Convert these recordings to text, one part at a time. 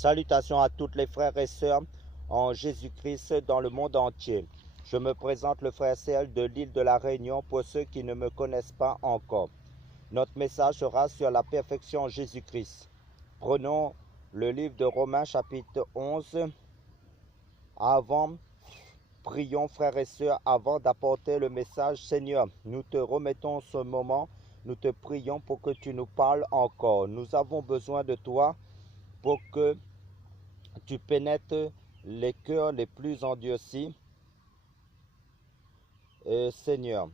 Salutations à toutes les frères et sœurs en Jésus-Christ dans le monde entier. Je me présente le frère CL de l'île de la Réunion pour ceux qui ne me connaissent pas encore. Notre message sera sur la perfection en Jésus-Christ. Prenons le livre de Romains chapitre 11. Prions frères et sœurs avant d'apporter le message. Seigneur, nous te remettons ce moment. Nous te prions pour que tu nous parles encore. Nous avons besoin de toi pour que tu pénètres les cœurs les plus endurcis. Seigneur,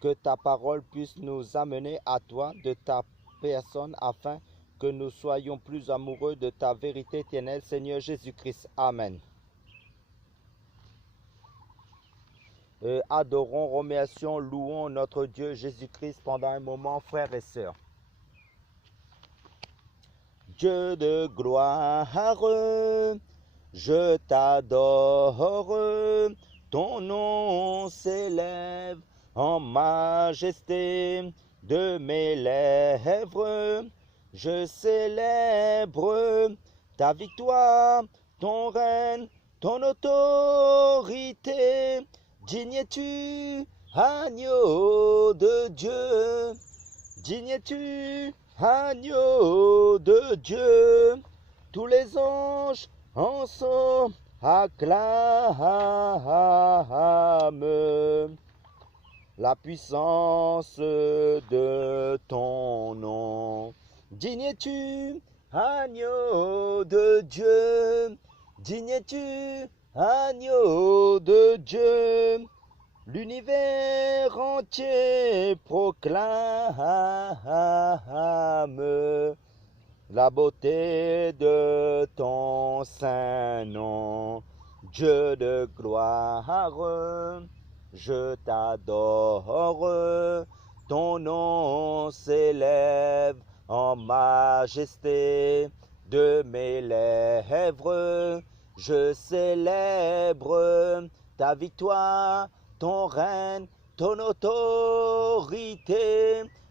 que ta parole puisse nous amener à toi, de ta personne, afin que nous soyons plus amoureux de ta vérité éternelle, Seigneur Jésus-Christ. Amen. Adorons, remercions, louons notre Dieu Jésus-Christ pendant un moment, frères et sœurs. Dieu de gloire, je t'adore, ton nom s'élève en majesté de mes lèvres. Je célèbre ta victoire, ton règne, ton autorité. Digne es-tu, agneau de Dieu, digne es-tu, agneau de Dieu. Tous les anges ensemble acclament la puissance de ton nom. Digne es-tu, agneau de Dieu, digne es-tu, agneau de Dieu. L'univers entier proclame la beauté de ton saint nom. Dieu de gloire, je t'adore, ton nom s'élève en majesté de mes lèvres. Je célèbre ta victoire, ton règne, ton autorité.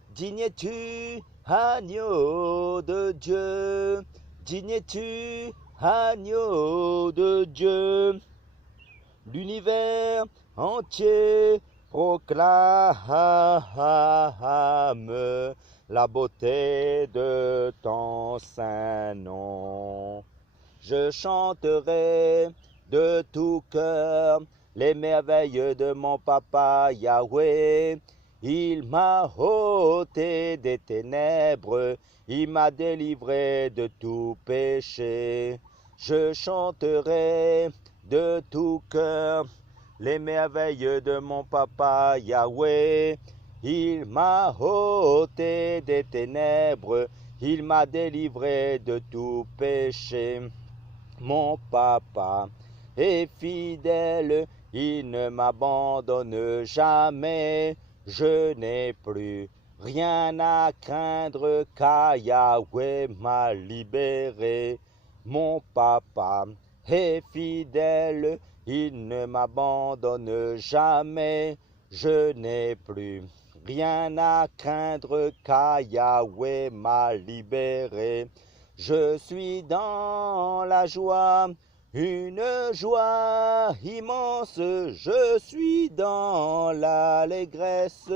Digne es-tu, agneau de Dieu, digne es-tu, agneau de Dieu. L'univers entier proclame la beauté de ton saint nom. Je chanterai de tout cœur les merveilles de mon papa Yahweh. Il m'a ôté des ténèbres, il m'a délivré de tout péché. Je chanterai de tout cœur les merveilles de mon papa Yahweh. Il m'a ôté des ténèbres, il m'a délivré de tout péché. Mon papa est fidèle, il ne m'abandonne jamais. Je n'ai plus rien à craindre car Yahweh m'a libéré. Mon papa est fidèle, il ne m'abandonne jamais. Je n'ai plus rien à craindre car Yahweh m'a libéré. Je suis dans la joie, une joie immense. Je suis dans l'allégresse,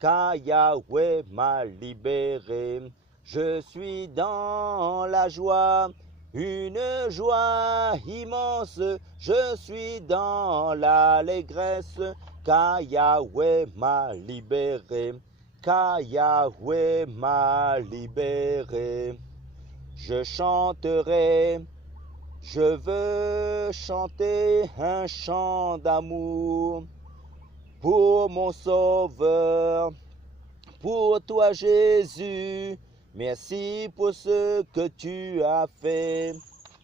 car Yahweh m'a libéré. Je suis dans la joie, une joie immense. Je suis dans l'allégresse, car Yahweh m'a libéré. Car Yahweh m'a libéré. Je chanterai, je veux chanter un chant d'amour pour mon Sauveur, pour toi Jésus. Merci pour ce que tu as fait,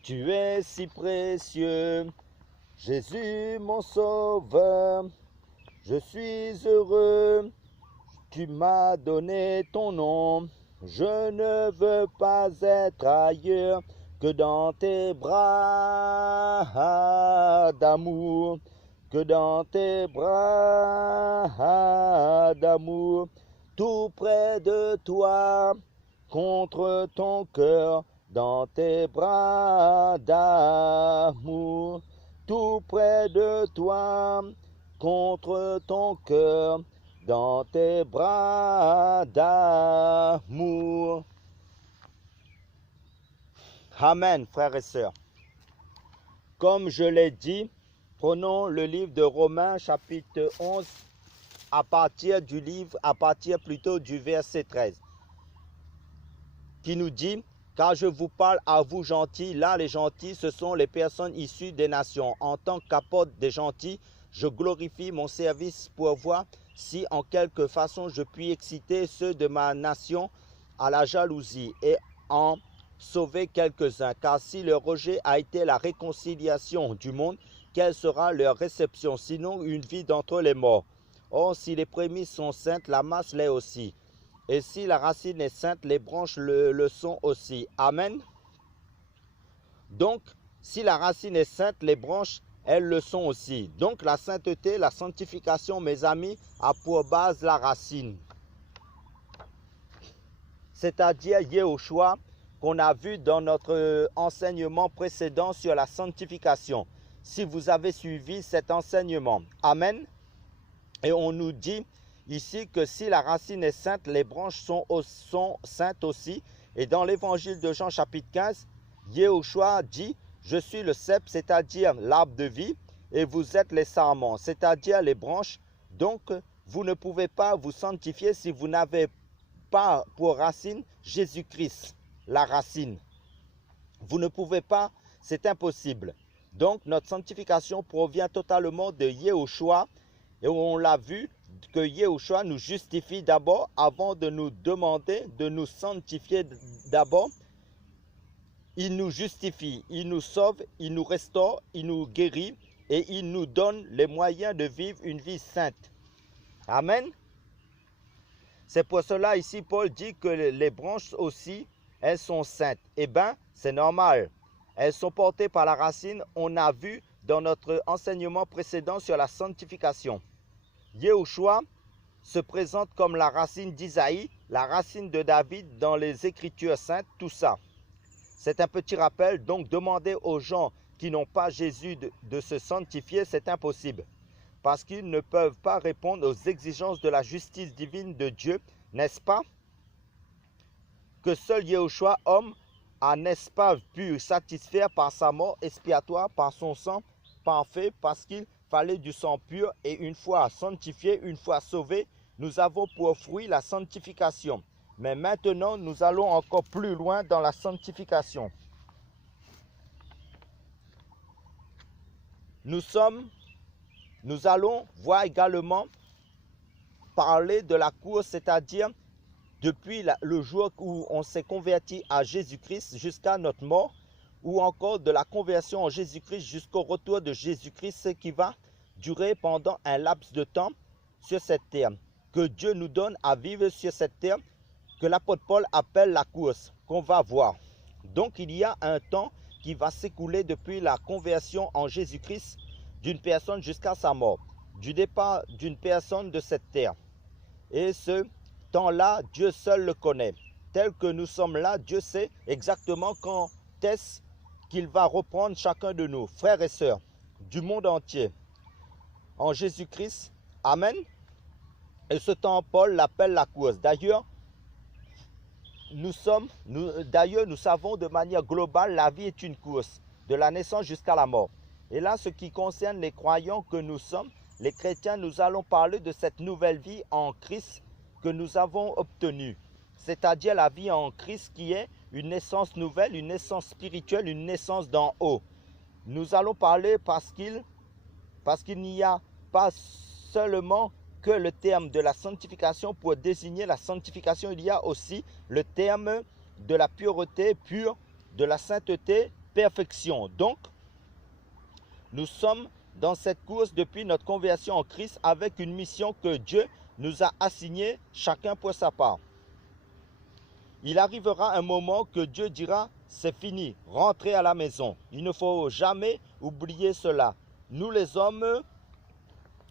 tu es si précieux. Jésus mon Sauveur, je suis heureux, tu m'as donné ton nom. Je ne veux pas être ailleurs que dans tes bras d'amour, que dans tes bras d'amour, tout près de toi, contre ton cœur, dans tes bras d'amour, tout près de toi, contre ton cœur, dans tes bras d'amour. Amen, frères et sœurs. Comme je l'ai dit, prenons le livre de Romains chapitre 11 à partir du verset 13, qui nous dit: car je vous parle à vous gentils. Là, les gentils, ce sont les personnes issues des nations. En tant qu'apôtre des gentils, je glorifie mon service pour voir si en quelque façon je puis exciter ceux de ma nation à la jalousie et en sauver quelques-uns. Car si le rejet a été la réconciliation du monde, quelle sera leur réception, sinon une vie d'entre les morts? Or, si les prémices sont saintes, la masse l'est aussi. Et si la racine est sainte, les branches le sont aussi. Amen. Donc, si la racine est sainte, les branches, elles le sont aussi. Donc, la sainteté, la sanctification, mes amis, a pour base la racine. C'est-à-dire Yehoshua, qu'on a vu dans notre enseignement précédent sur la sanctification. Si vous avez suivi cet enseignement. Amen. Et on nous dit ici que si la racine est sainte, les branches sont saintes aussi. Et dans l'évangile de Jean chapitre 15, Yehoshua dit: je suis le cep, c'est-à-dire l'arbre de vie, et vous êtes les sarments, c'est-à-dire les branches. Donc, vous ne pouvez pas vous sanctifier si vous n'avez pas pour racine Jésus-Christ, la racine. Vous ne pouvez pas, c'est impossible. Donc, notre sanctification provient totalement de Yehoshua. Et on l'a vu que Yehoshua nous justifie d'abord avant de nous demander de nous sanctifier d'abord. Il nous justifie, il nous sauve, il nous restaure, il nous guérit et il nous donne les moyens de vivre une vie sainte. Amen. C'est pour cela ici Paul dit que les branches aussi, elles sont saintes. Eh bien, c'est normal. Elles sont portées par la racine. On a vu dans notre enseignement précédent sur la sanctification. Yehoshua se présente comme la racine d'Isaïe, la racine de David dans les Écritures saintes, tout ça. C'est un petit rappel, donc demander aux gens qui n'ont pas Jésus de se sanctifier, c'est impossible. Parce qu'ils ne peuvent pas répondre aux exigences de la justice divine de Dieu, n'est-ce pas? Que seul Yehoshua, homme, a, n'est-ce pas, pu satisfaire par sa mort expiatoire, par son sang parfait, parce qu'il fallait du sang pur, et une fois sanctifié, une fois sauvé, nous avons pour fruit la sanctification. Mais maintenant, nous allons encore plus loin dans la sanctification. Nous allons voir également parler de la course, c'est-à-dire depuis le jour où on s'est converti à Jésus-Christ jusqu'à notre mort, ou encore de la conversion en Jésus-Christ jusqu'au retour de Jésus-Christ, qui va durer pendant un laps de temps sur cette terre, que Dieu nous donne à vivre sur cette terre, que l'apôtre Paul appelle la course, qu'on va voir. Donc il y a un temps qui va s'écouler depuis la conversion en Jésus-Christ d'une personne jusqu'à sa mort, du départ d'une personne de cette terre. Et ce temps-là, Dieu seul le connaît. Tel que nous sommes là, Dieu sait exactement quand est-ce qu'il va reprendre chacun de nous, frères et sœurs, du monde entier, en Jésus-Christ. Amen. Et ce temps, Paul l'appelle la course. D'ailleurs, nous savons de manière globale, la vie est une course, de la naissance jusqu'à la mort. Et là, ce qui concerne les croyants que nous sommes, les chrétiens, nous allons parler de cette nouvelle vie en Christ que nous avons obtenue. C'est-à-dire la vie en Christ qui est une naissance nouvelle, une naissance spirituelle, une naissance d'en haut. Nous allons parler parce qu'il n'y a pas seulement que le terme de la sanctification pour désigner la sanctification, il y a aussi le terme de la pureté, pure, de la sainteté, perfection. Donc, nous sommes dans cette course depuis notre conversion en Christ avec une mission que Dieu nous a assignée, chacun pour sa part. Il arrivera un moment que Dieu dira, c'est fini, rentrez à la maison. Il ne faut jamais oublier cela. Nous les hommes,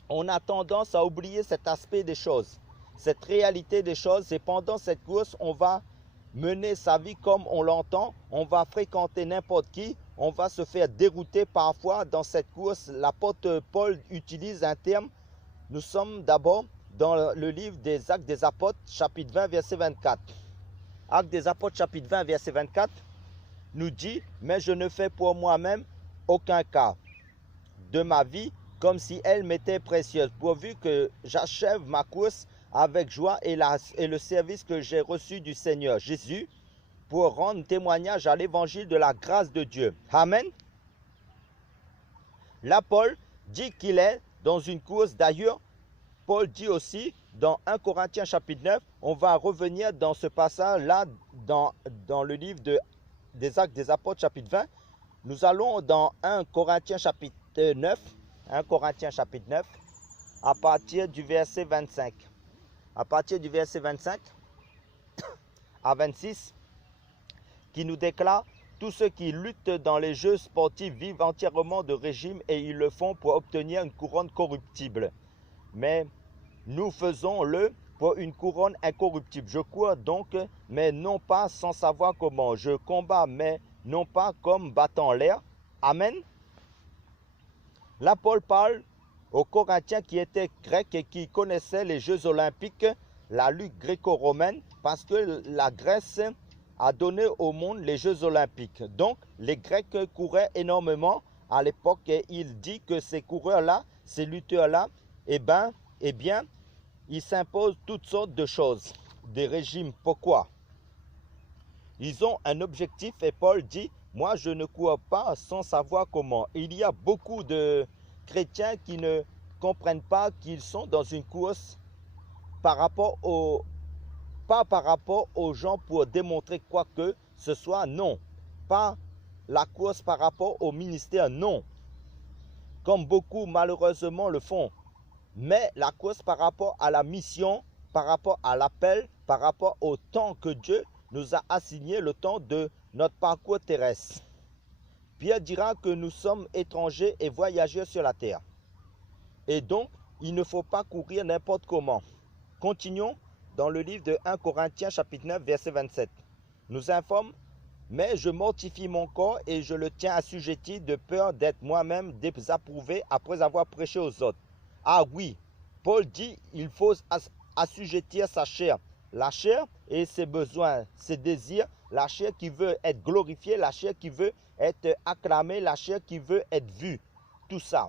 on a tendance à oublier cet aspect des choses, cette réalité des choses. Et pendant cette course, on va mener sa vie comme on l'entend, on va fréquenter n'importe qui, on va se faire dérouter parfois dans cette course. L'apôtre Paul utilise un terme. Nous sommes d'abord dans le livre des Actes des Apôtres, chapitre 20, verset 24. Actes des Apôtres, chapitre 20, verset 24, nous dit « Mais je ne fais pour moi-même aucun cas de ma vie comme si elle m'était précieuse, pourvu que j'achève ma course avec joie et le service que j'ai reçu du Seigneur Jésus pour rendre témoignage à l'évangile de la grâce de Dieu. » Amen. Là, Paul dit qu'il est dans une course. D'ailleurs, Paul dit aussi dans 1 Corinthiens chapitre 9, on va revenir dans ce passage-là dans le livre des Actes des Apôtres chapitre 20. Nous allons dans 1 Corinthiens chapitre 9, 1 Corinthiens chapitre 9, à partir du verset 25. À partir du verset 25 à 26, qui nous déclare « Tous ceux qui luttent dans les jeux sportifs vivent entièrement de régime et ils le font pour obtenir une couronne corruptible. Mais nous faisons-le pour une couronne incorruptible. Je cours donc, mais non pas sans savoir comment. Je combats, mais non pas comme battant l'air. » Amen. Là, Paul parle aux Corinthiens qui étaient grecs et qui connaissaient les Jeux olympiques, la lutte gréco-romaine, parce que la Grèce a donné au monde les Jeux olympiques. Donc, les Grecs couraient énormément à l'époque et il dit que ces coureurs-là, ces lutteurs-là, eh bien, ils s'imposent toutes sortes de choses, des régimes. Pourquoi? Ils ont un objectif et Paul dit, moi je ne cours pas sans savoir comment. Il y a beaucoup de chrétiens qui ne comprennent pas qu'ils sont dans une course pas par rapport aux gens pour démontrer quoi que ce soit, non. Pas la course par rapport au ministère, non. Comme beaucoup malheureusement le font. Mais la course par rapport à la mission, par rapport à l'appel, par rapport au temps que Dieu nous a assigné, le temps de notre parcours terrestre. Pierre dira que nous sommes étrangers et voyageurs sur la terre. Et donc, il ne faut pas courir n'importe comment. Continuons dans le livre de 1 Corinthiens chapitre 9, verset 27. Nous informe, mais je mortifie mon corps et je le tiens assujetti de peur d'être moi-même désapprouvé après avoir prêché aux autres. Ah oui, Paul dit il faut assujettir sa chair. La chair et ses besoins, ses désirs, la chair qui veut être glorifiée, la chair qui veut être acclamée, la chair qui veut être vue. Tout ça.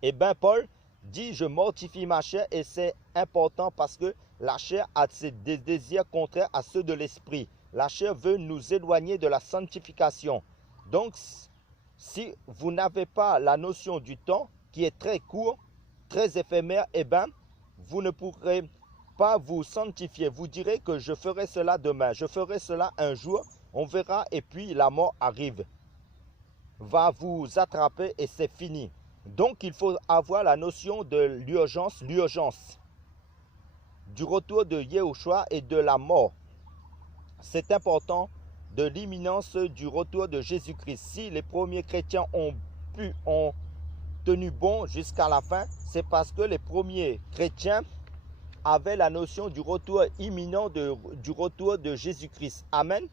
Eh bien, Paul dit je mortifie ma chair et c'est important parce que la chair a des désirs contraires à ceux de l'esprit. La chair veut nous éloigner de la sanctification. Donc, si vous n'avez pas la notion du temps qui est très court, très éphémère, eh bien, vous ne pourrez pas vous sanctifier. Vous direz que je ferai cela demain, je ferai cela un jour, on verra et puis la mort arrive, va vous attraper et c'est fini. Donc il faut avoir la notion de l'urgence du retour de Yahushua et de la mort. C'est important de l'imminence du retour de Jésus-Christ. Si les premiers chrétiens ont tenu bon jusqu'à la fin, c'est parce que les premiers chrétiens avaient la notion du retour imminent du retour de Jésus-Christ. Amen.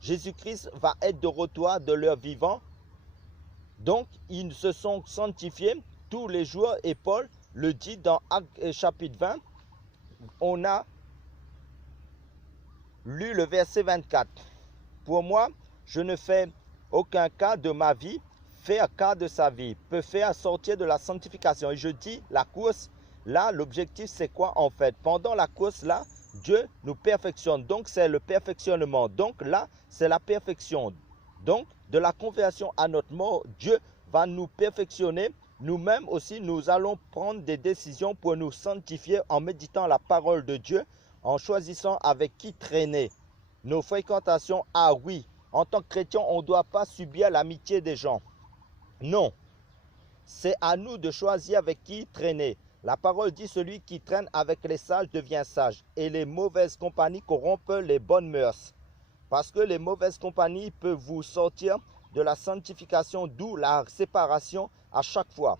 Jésus-Christ va être de retour de leur vivant. Donc, ils se sont sanctifiés tous les jours et Paul le dit dans Actes chapitre 20. On a lu le verset 24. Pour moi, je ne fais aucun cas de ma vie, faire cas de sa vie, peut faire sortir de la sanctification. Et je dis, la course, là, l'objectif c'est quoi en fait? Pendant la course, là, Dieu nous perfectionne. Donc, c'est le perfectionnement. Donc, là, c'est la perfection. Donc, de la conversion à notre mort, Dieu va nous perfectionner. Nous-mêmes aussi, nous allons prendre des décisions pour nous sanctifier en méditant la parole de Dieu, en choisissant avec qui traîner. Nos fréquentations, ah oui, en tant que chrétien, on ne doit pas subir l'amitié des gens. Non, c'est à nous de choisir avec qui traîner. La parole dit, celui qui traîne avec les sages devient sage, et les mauvaises compagnies corrompent les bonnes mœurs. Parce que les mauvaises compagnies peuvent vous sortir de la sanctification, d'où la séparation à chaque fois.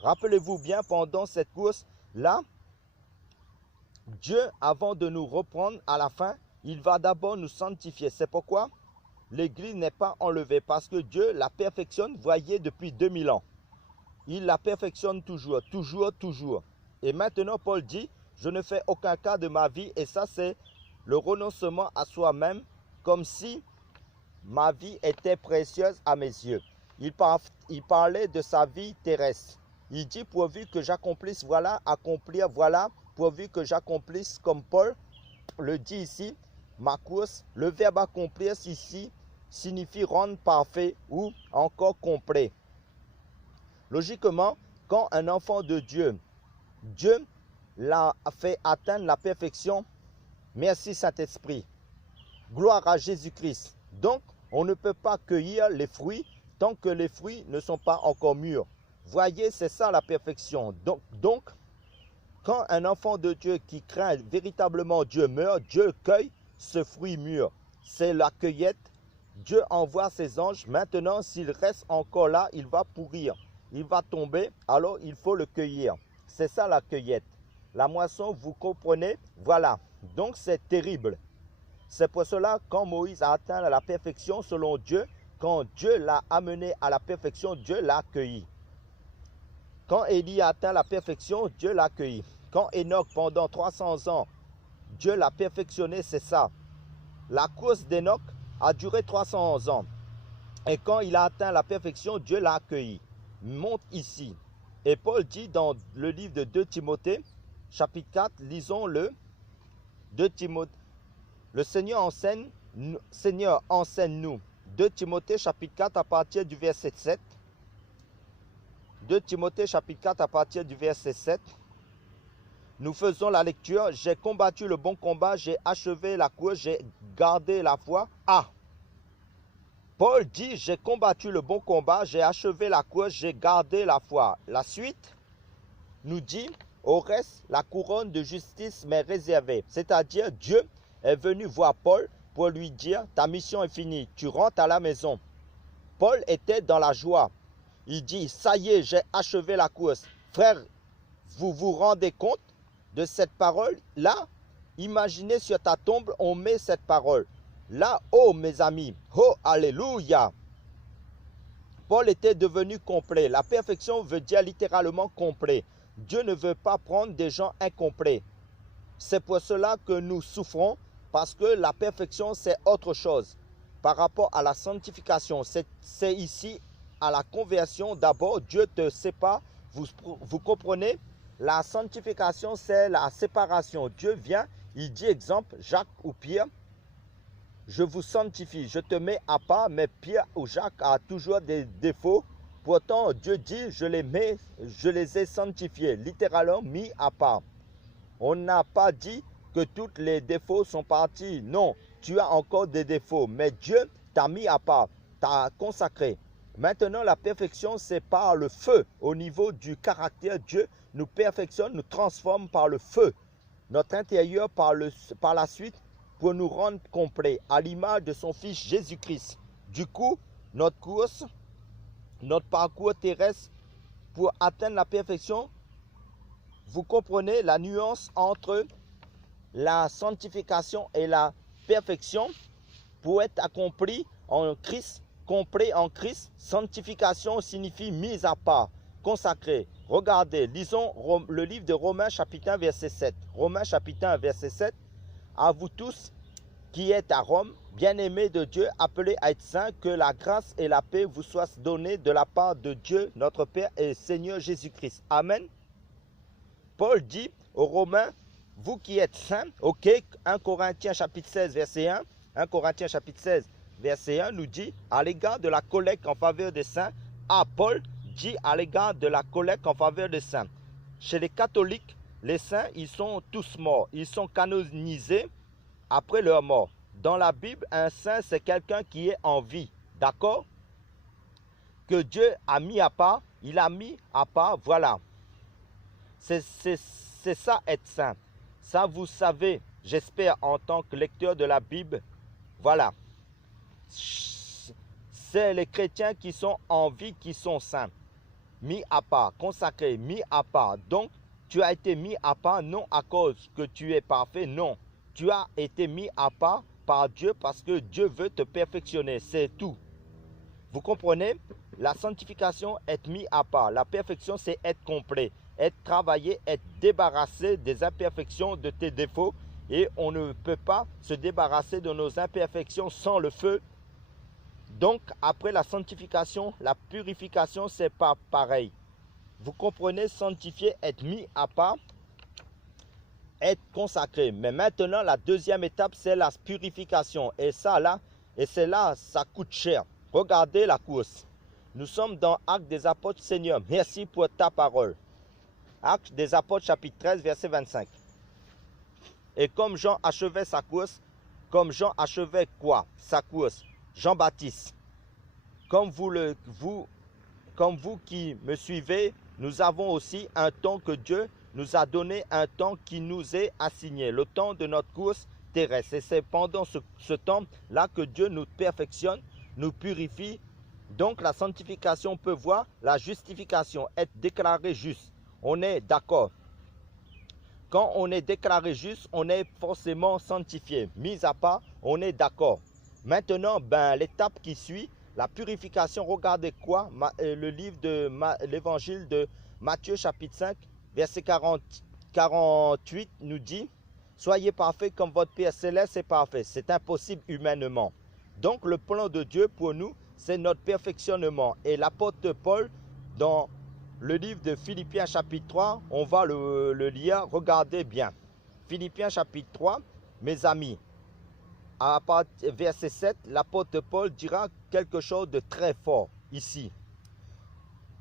Rappelez-vous bien, pendant cette course-là, Dieu, avant de nous reprendre à la fin, il va d'abord nous sanctifier. C'est pourquoi l'Église n'est pas enlevée, parce que Dieu la perfectionne, voyez, depuis 2000 ans. Il la perfectionne toujours, toujours, toujours. Et maintenant, Paul dit, je ne fais aucun cas de ma vie, et ça c'est le renoncement à soi-même, comme si ma vie était précieuse à mes yeux. Il parlait de sa vie terrestre. Il dit, pourvu que j'accomplisse, voilà, accomplir, voilà, pourvu que j'accomplisse, comme Paul le dit ici, ma course. Le verbe accomplir ici signifie rendre parfait ou encore complet. Logiquement, quand un enfant de Dieu, Dieu l'a fait atteindre la perfection. Merci Saint-Esprit. Gloire à Jésus-Christ. Donc, on ne peut pas cueillir les fruits tant que les fruits ne sont pas encore mûrs. Voyez, c'est ça la perfection. Donc, quand un enfant de Dieu qui craint véritablement Dieu meurt, Dieu cueille ce fruit mûr. C'est la cueillette. Dieu envoie ses anges. Maintenant, s'il reste encore là, il va pourrir. Il va tomber, alors il faut le cueillir. C'est ça la cueillette. La moisson, vous comprenez? Voilà. Donc c'est terrible. C'est pour cela, quand Moïse a atteint la perfection selon Dieu, quand Dieu l'a amené à la perfection, Dieu l'a accueilli. Quand Élie a atteint la perfection, Dieu l'a accueilli. Quand Enoch, pendant 300 ans, Dieu l'a perfectionné, c'est ça. La course d'Enoch a duré 300 ans. Et quand il a atteint la perfection, Dieu l'a accueilli. Monte ici. Et Paul dit dans le livre de 2 Timothée, chapitre 4, lisons-le. 2 Timothée. Le Seigneur enseigne-nous. 2 Timothée chapitre 4 à partir du verset 7. 2 Timothée chapitre 4 à partir du verset 7. Nous faisons la lecture. J'ai combattu le bon combat, j'ai achevé la course, j'ai gardé la foi. Ah! Paul dit, j'ai combattu le bon combat, j'ai achevé la course, j'ai gardé la foi. La suite nous dit, au reste, la couronne de justice m'est réservée. C'est-à-dire, Dieu est venu voir Paul pour lui dire, ta mission est finie, tu rentres à la maison. Paul était dans la joie. Il dit, ça y est, j'ai achevé la course. Frère, vous vous rendez compte de cette parole-là? Imaginez sur ta tombe, on met cette parole. Là, oh mes amis, oh alléluia. Paul était devenu complet. La perfection veut dire littéralement complet. Dieu ne veut pas prendre des gens incomplets. C'est pour cela que nous souffrons, parce que la perfection c'est autre chose. Par rapport à la sanctification, c'est ici à la conversion. D'abord, Dieu te sépare. Vous comprenez? La sanctification c'est la séparation. Dieu vient, il dit exemple, Jacques ou Pierre. Je vous sanctifie, je te mets à part, mais Pierre ou Jacques a toujours des défauts. Pourtant, Dieu dit, je les ai sanctifiés, littéralement mis à part. On n'a pas dit que tous les défauts sont partis. Non, tu as encore des défauts, mais Dieu t'a mis à part, t'a consacré. Maintenant, la perfection, c'est par le feu. Au niveau du caractère, Dieu nous perfectionne, nous transforme par le feu. Notre intérieur, par la suite, pour nous rendre complets à l'image de son Fils Jésus-Christ. Du coup, notre course, notre parcours terrestre pour atteindre la perfection, vous comprenez la nuance entre la sanctification et la perfection pour être accompli en Christ, complet en Christ. Sanctification signifie mise à part, consacré. Regardez, lisons le livre de Romains chapitre 1 verset 7. Romains chapitre 1 verset 7. À vous tous qui êtes à Rome, bien-aimés de Dieu, appelés à être saints, que la grâce et la paix vous soient données de la part de Dieu, notre Père et Seigneur Jésus-Christ. Amen. Paul dit aux Romains, vous qui êtes saints, ok, 1 Corinthiens chapitre 16 verset 1, 1 Corinthiens chapitre 16 verset 1 nous dit, à l'égard de la collecte en faveur des saints, Paul dit à l'égard de la collecte en faveur des saints. Chez les catholiques, les saints, ils sont tous morts. Ils sont canonisés après leur mort. Dans la Bible, un saint, c'est quelqu'un qui est en vie. D'accord? Que Dieu a mis à part. Il a mis à part, voilà. C'est ça être saint. Ça, vous savez, j'espère, en tant que lecteur de la Bible, voilà. C'est les chrétiens qui sont en vie, qui sont saints. Mis à part, consacrés, mis à part. Donc, tu as été mis à part non à cause que tu es parfait, non. Tu as été mis à part par Dieu parce que Dieu veut te perfectionner. C'est tout. Vous comprenez? La sanctification, être mis à part. La perfection, c'est être complet, être travaillé, être débarrassé des imperfections, de tes défauts. Et on ne peut pas se débarrasser de nos imperfections sans le feu. Donc, après la sanctification, la purification, c'est pas pareil. Vous comprenez, sanctifier, être mis à part, être consacré. Mais maintenant, la deuxième étape, c'est la purification. Et ça, là, c'est là, ça coûte cher. Regardez la course. Nous sommes dans Actes des Apôtres. Seigneur, merci pour ta parole. Actes des Apôtres, chapitre 13, verset 25. Et comme Jean achevait sa course, comme Jean achevait quoi? Sa course. Jean-Baptiste. Comme vous qui me suivez, nous avons aussi un temps que Dieu nous a donné, un temps qui nous est assigné, le temps de notre course terrestre. Et c'est pendant ce temps-là que Dieu nous perfectionne, nous purifie. Donc la sanctification peut voir la justification, être déclaré juste. On est d'accord. Quand on est déclaré juste, on est forcément sanctifié. Mis à part, on est d'accord. Maintenant, l'étape qui suit, la purification, regardez quoi? Le livre de l'évangile de Matthieu chapitre 5, verset 48 nous dit « Soyez parfaits comme votre Père céleste est parfait ». C'est impossible humainement. Donc le plan de Dieu pour nous, c'est notre perfectionnement. Et l'apôtre Paul, dans le livre de Philippiens chapitre 3, on va le lire, regardez bien. Philippiens chapitre 3, mes amis, à verset 7, l'apôtre Paul dira quelque chose de très fort ici.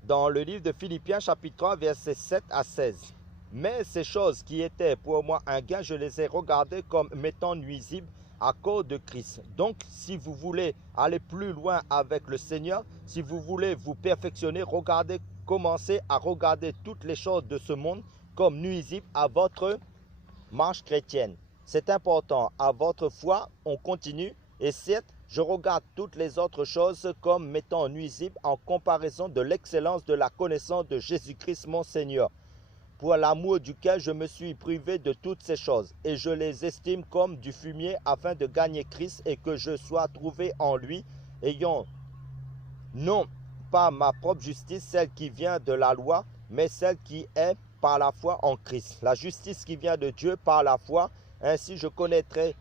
Dans le livre de Philippiens chapitre 3, verset 7 à 16. Mais ces choses qui étaient pour moi un gain, je les ai regardées comme m'étant nuisibles à cause de Christ. Donc, si vous voulez aller plus loin avec le Seigneur, si vous voulez vous perfectionner, commencez à regarder toutes les choses de ce monde comme nuisibles à votre marche chrétienne. C'est important. À votre foi, on continue. Et certes, je regarde toutes les autres choses comme m'étant nuisibles en comparaison de l'excellence de la connaissance de Jésus-Christ mon Seigneur, pour l'amour duquel je me suis privé de toutes ces choses, et je les estime comme du fumier afin de gagner Christ et que je sois trouvé en lui, ayant non pas ma propre justice, celle qui vient de la loi, mais celle qui est par la foi en Christ. La justice qui vient de Dieu par la foi, ainsi je connaîtrai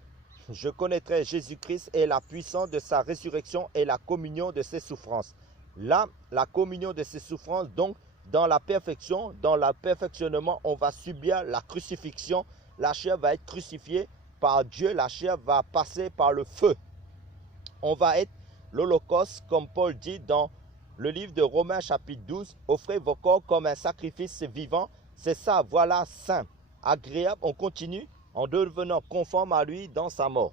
Jésus-Christ et la puissance de sa résurrection et la communion de ses souffrances. Là, la communion de ses souffrances, donc, dans la perfection, dans le perfectionnement, on va subir la crucifixion. La chair va être crucifiée par Dieu. La chair va passer par le feu. On va être l'Holocauste, comme Paul dit dans le livre de Romains chapitre 12. Offrez vos corps comme un sacrifice vivant. C'est ça, voilà, saint, agréable. On continue en devenant conforme à lui dans sa mort.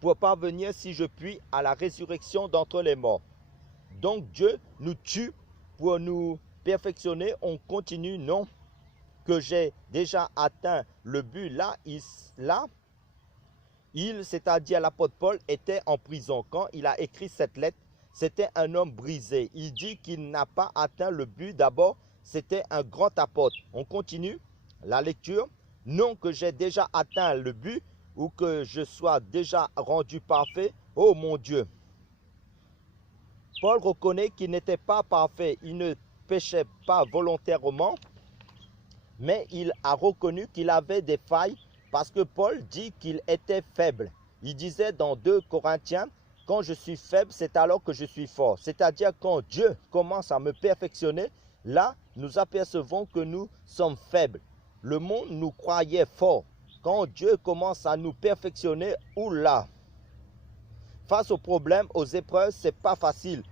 Pour parvenir, si je puis, à la résurrection d'entre les morts. Donc Dieu nous tue pour nous perfectionner. On continue, non, que j'ai déjà atteint le but. C'est-à-dire l'apôtre Paul, était en prison. Quand il a écrit cette lettre, c'était un homme brisé. Il dit qu'il n'a pas atteint le but. D'abord, c'était un grand apôtre. On continue la lecture. Non que j'ai déjà atteint le but ou que je sois déjà rendu parfait. Oh mon Dieu! Paul reconnaît qu'il n'était pas parfait, il ne péchait pas volontairement, mais il a reconnu qu'il avait des failles parce que Paul dit qu'il était faible. Il disait dans 2 Corinthiens, quand je suis faible, c'est alors que je suis fort. C'est-à-dire quand Dieu commence à me perfectionner, là, nous apercevons que nous sommes faibles. Le monde nous croyait forts. Quand Dieu commence à nous perfectionner, oula! Face aux problèmes, aux épreuves, ce n'est pas facile.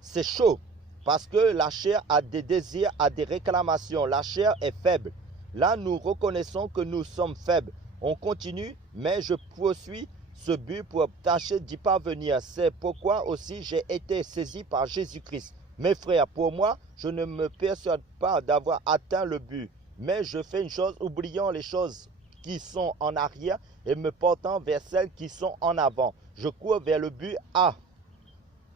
C'est chaud parce que la chair a des désirs, a des réclamations. La chair est faible. Là, nous reconnaissons que nous sommes faibles. On continue, mais je poursuis ce but pour tâcher d'y parvenir. C'est pourquoi aussi j'ai été saisi par Jésus-Christ. Mes frères, pour moi, je ne me persuade pas d'avoir atteint le but. Mais je fais une chose, oubliant les choses qui sont en arrière et me portant vers celles qui sont en avant. Je cours vers le but A.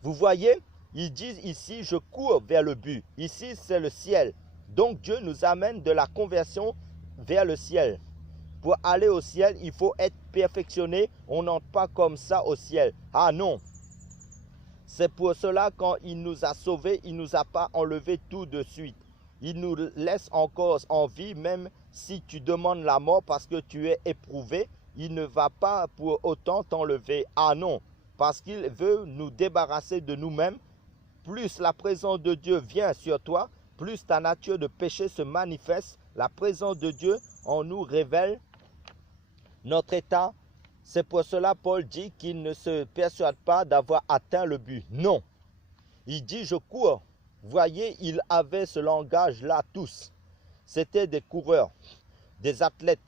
Vous voyez, ils disent ici, je cours vers le but. Ici, c'est le ciel. Donc Dieu nous amène de la conversion vers le ciel. Pour aller au ciel, il faut être perfectionné. On n'entre pas comme ça au ciel. Ah non. C'est pour cela, quand il nous a sauvés, il ne nous a pas enlevé tout de suite. Il nous laisse encore en vie, même si tu demandes la mort parce que tu es éprouvé. Il ne va pas pour autant t'enlever. Ah non, parce qu'il veut nous débarrasser de nous-mêmes. Plus la présence de Dieu vient sur toi, plus ta nature de péché se manifeste. La présence de Dieu en nous révèle notre état. C'est pour cela Paul dit qu'il ne se persuade pas d'avoir atteint le but. Non. Il dit je cours. Voyez, il avait ce langage-là tous. C'était des coureurs, des athlètes.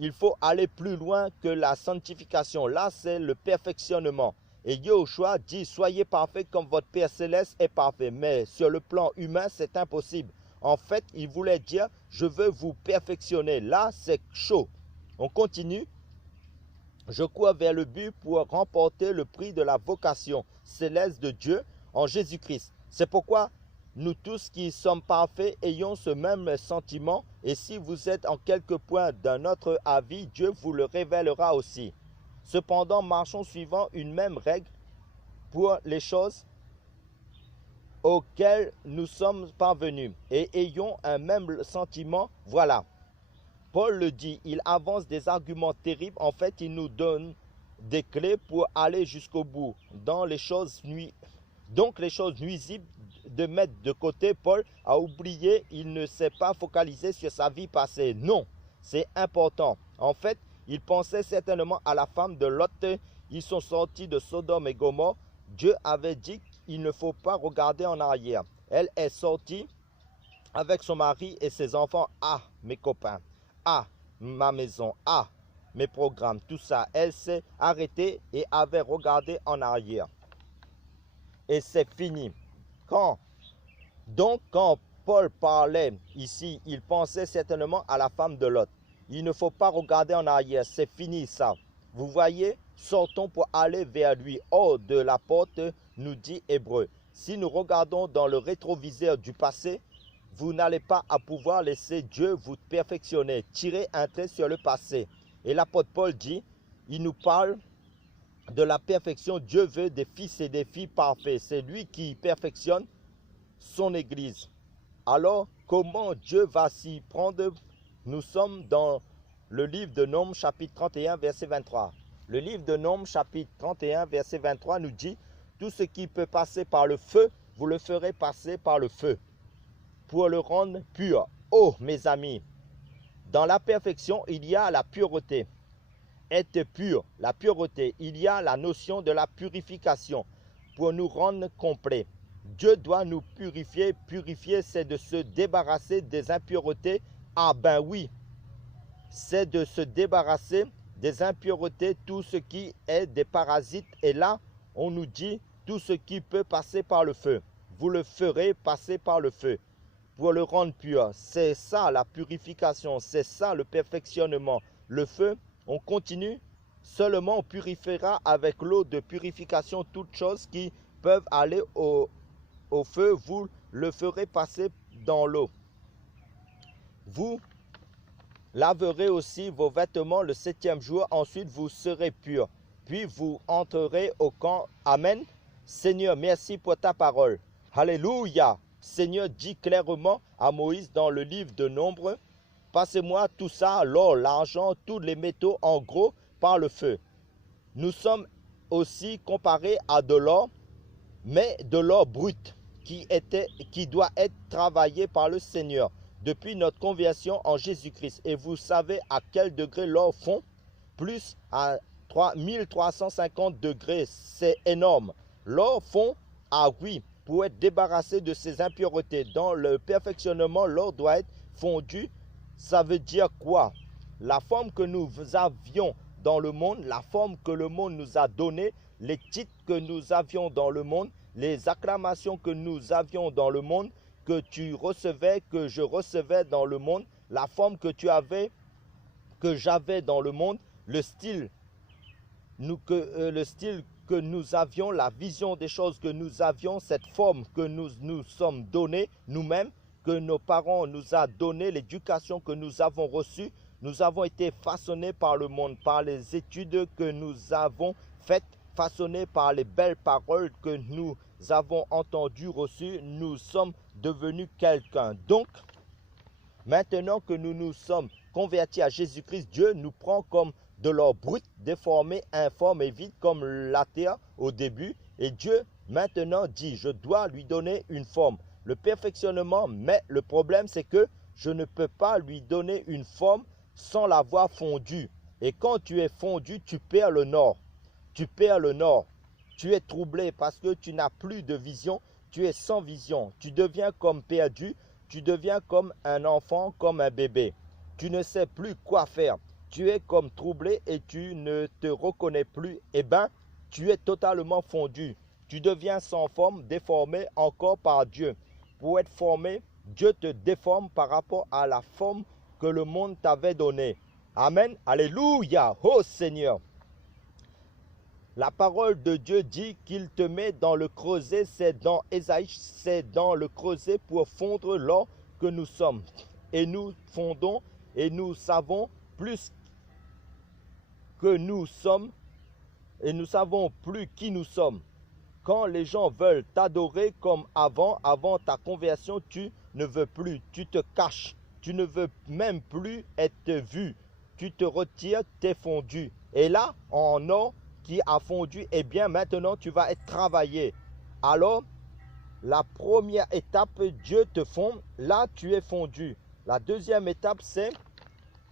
Il faut aller plus loin que la sanctification. Là, c'est le perfectionnement. Et Yahushua dit, soyez parfaits comme votre Père Céleste est parfait. Mais sur le plan humain, c'est impossible. En fait, il voulait dire, je veux vous perfectionner. Là, c'est chaud. On continue. Je cours vers le but pour remporter le prix de la vocation céleste de Dieu en Jésus-Christ. C'est pourquoi nous tous qui sommes parfaits ayons ce même sentiment. Et si vous êtes en quelque point d'un autre avis, Dieu vous le révélera aussi. Cependant, marchons suivant une même règle pour les choses auxquelles nous sommes parvenus et ayons un même sentiment. Voilà. Paul le dit, il avance des arguments terribles. En fait, il nous donne des clés pour aller jusqu'au bout. Donc, les choses nuisibles de mettre de côté, Paul a oublié, il ne s'est pas focalisé sur sa vie passée. Non, c'est important. En fait, il pensait certainement à la femme de Lot. Ils sont sortis de Sodome et Gomorrhe. Dieu avait dit qu'il ne faut pas regarder en arrière. Elle est sortie avec son mari et ses enfants. Ah, mes copains. Ah, ma maison. Ah, mes programmes. Tout ça. Elle s'est arrêtée et avait regardé en arrière. Et c'est fini. Quand Paul parlait ici, il pensait certainement à la femme de Lot. Il ne faut pas regarder en arrière, c'est fini ça. Vous voyez, sortons pour aller vers lui, hors de la porte, nous dit Hébreu. Si nous regardons dans le rétroviseur du passé, vous n'allez pas à pouvoir laisser Dieu vous perfectionner. Tirez un trait sur le passé. Et l'apôtre Paul dit, il nous parle de la perfection. Dieu veut des fils et des filles parfaits. C'est lui qui perfectionne son Église. Alors, comment Dieu va s'y prendre? Nous sommes dans le livre de Nombres, chapitre 31, verset 23. Le livre de Nombres, chapitre 31, verset 23 nous dit, tout ce qui peut passer par le feu, vous le ferez passer par le feu, pour le rendre pur. Oh, mes amis, dans la perfection, il y a la pureté. Être pur, la pureté. Il y a la notion de la purification pour nous rendre complets. Dieu doit nous purifier. Purifier, c'est de se débarrasser des impuretés. Ah ben oui, c'est de se débarrasser des impuretés, tout ce qui est des parasites. Et là, on nous dit tout ce qui peut passer par le feu. Vous le ferez passer par le feu pour le rendre pur. C'est ça la purification, c'est ça le perfectionnement. Le feu, on continue. Seulement on purifiera avec l'eau de purification toutes choses qui peuvent aller au feu. Vous le ferez passer dans l'eau. Vous laverez aussi vos vêtements le 7e jour. Ensuite, vous serez purs. Puis vous entrerez au camp. Amen. Seigneur, merci pour ta parole. Alléluia. Seigneur dit clairement à Moïse dans le livre de Nombres, passez-moi tout ça, l'or, l'argent, tous les métaux en gros par le feu. Nous sommes aussi comparés à de l'or, mais de l'or brut qui doit être travaillé par le Seigneur depuis notre conversion en Jésus-Christ. Et vous savez à quel degré l'or fond? Plus à 1350 degrés, c'est énorme. L'or fond, ah oui, pour être débarrassé de ces impuretés. Dans le perfectionnement, l'or doit être fondu. Ça veut dire quoi? La forme que nous avions dans le monde, la forme que le monde nous a donnée, les titres que nous avions dans le monde, les acclamations que nous avions dans le monde, que tu recevais, que je recevais dans le monde, la forme que tu avais, que j'avais dans le monde, le style que nous avions, la vision des choses que nous avions, cette forme que nous sommes donnés nous-mêmes, que nos parents nous ont donné, l'éducation que nous avons reçue, Nous avons été façonnés par le monde, par les études que nous avons faites, façonnés par les belles paroles que nous avons entendues, reçues. Nous sommes devenus quelqu'un. Donc, maintenant que nous nous sommes convertis à Jésus-Christ, Dieu nous prend comme de l'or brut, déformé, informe et vide comme la terre au début. Et Dieu maintenant dit, je dois lui donner une forme, le perfectionnement. Mais le problème, c'est que je ne peux pas lui donner une forme sans l'avoir fondu. Et quand tu es fondu, tu perds le nord. Tu perds le nord. Tu es troublé parce que tu n'as plus de vision. Tu es sans vision. Tu deviens comme perdu. Tu deviens comme un enfant, comme un bébé. Tu ne sais plus quoi faire. Tu es comme troublé et tu ne te reconnais plus. Eh bien, tu es totalement fondu. Tu deviens sans forme, déformé encore par Dieu. Pour être formé, Dieu te déforme par rapport à la forme que le monde t'avait donnée. Amen. Alléluia. Oh Seigneur. La parole de Dieu dit qu'il te met dans le creuset, c'est dans Ésaïe, c'est dans le creuset pour fondre l'or que nous sommes. Et nous fondons et nous savons plus que nous sommes et nous savons plus qui nous sommes. Quand les gens veulent t'adorer comme avant ta conversion, tu ne veux plus, tu te caches, tu ne veux même plus être vu, tu te retires, tu es fondu. Et là, en or qui a fondu, eh bien maintenant tu vas être travaillé. Alors, la première étape, Dieu te fonde, là tu es fondu. La deuxième étape, c'est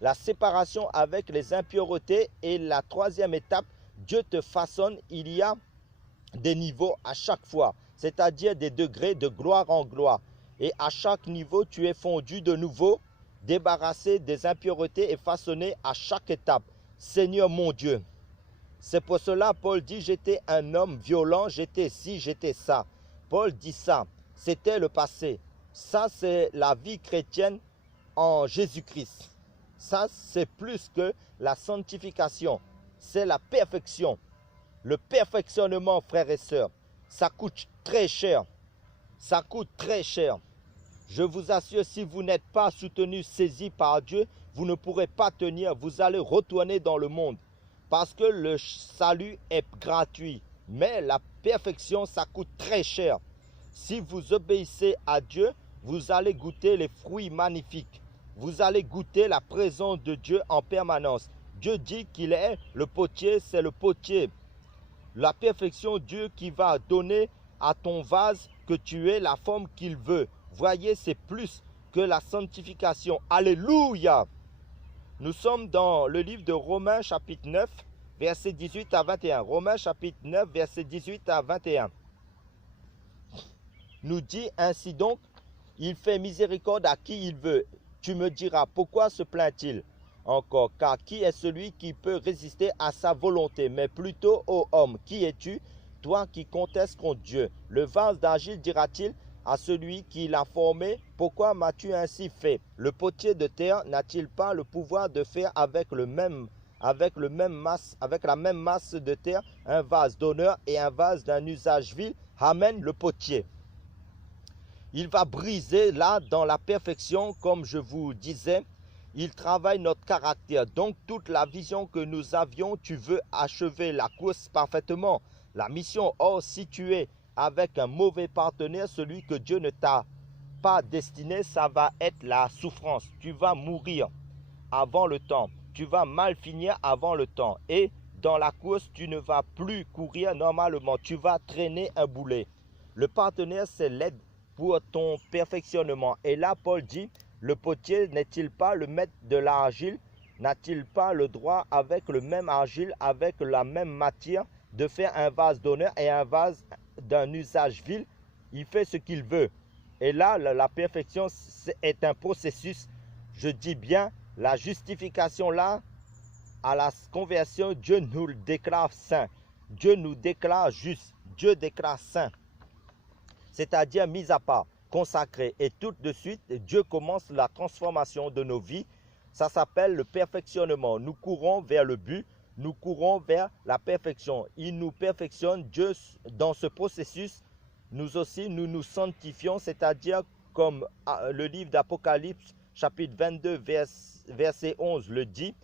la séparation avec les impuretés. Et la troisième étape, Dieu te façonne. Il y a des niveaux à chaque fois, c'est-à-dire des degrés de gloire en gloire. Et à chaque niveau, tu es fondu de nouveau, débarrassé des impuretés et façonné à chaque étape. Seigneur mon Dieu. C'est pour cela Paul dit, j'étais un homme violent, j'étais ci, j'étais ça. Paul dit ça, c'était le passé. Ça, c'est la vie chrétienne en Jésus-Christ. Ça, c'est plus que la sanctification. C'est la perfection. Le perfectionnement, frères et sœurs, ça coûte très cher. Ça coûte très cher. Je vous assure, si vous n'êtes pas soutenu, saisi par Dieu, vous ne pourrez pas tenir. Vous allez retourner dans le monde. Parce que le salut est gratuit. Mais la perfection, ça coûte très cher. Si vous obéissez à Dieu, vous allez goûter les fruits magnifiques. Vous allez goûter la présence de Dieu en permanence. Dieu dit qu'il est le potier, c'est le potier. La perfection, Dieu qui va donner à ton vase que tu es la forme qu'il veut. Voyez, c'est plus que la sanctification. Alléluia! Nous sommes dans le livre de Romains chapitre 9, versets 18 à 21. Romains chapitre 9, versets 18 à 21. Nous dit ainsi donc, il fait miséricorde à qui il veut. Tu me diras, pourquoi se plaint-il encore? Car qui est celui qui peut résister à sa volonté? Mais plutôt ô homme, qui es-tu, toi qui contestes contre Dieu? Le vase d'argile dira-t-il à celui qui l'a formé, pourquoi m'as-tu ainsi fait? Le potier de terre n'a-t-il pas le pouvoir de faire avec la même masse de terre un vase d'honneur et un vase d'un usage vil? Amen, le potier. Il va briser là dans la perfection, comme je vous disais. Il travaille notre caractère. Donc toute la vision que nous avions, tu veux achever la course parfaitement. La mission, or si tu es avec un mauvais partenaire, celui que Dieu ne t'a pas destiné, ça va être la souffrance. Tu vas mourir avant le temps. Tu vas mal finir avant le temps. Et dans la course, tu ne vas plus courir normalement. Tu vas traîner un boulet. Le partenaire, c'est l'aide pour ton perfectionnement. Et là, Paul dit, le potier n'est-il pas le maître de l'argile? N'a-t-il pas le droit, avec le même argile, avec la même matière, de faire un vase d'honneur et un vase d'un usage vil? Il fait ce qu'il veut. Et là, la perfection est un processus. Je dis bien, la justification là, à la conversion, Dieu nous le déclare saint. Dieu nous déclare juste. Dieu déclare saint. C'est-à-dire mis à part, consacré. Et tout de suite, Dieu commence la transformation de nos vies. Ça s'appelle le perfectionnement. Nous courons vers le but, nous courons vers la perfection. Il nous perfectionne. Dieu, dans ce processus, nous aussi, nous nous sanctifions, c'est-à-dire comme le livre d'Apocalypse chapitre 22, verset 11 le dit,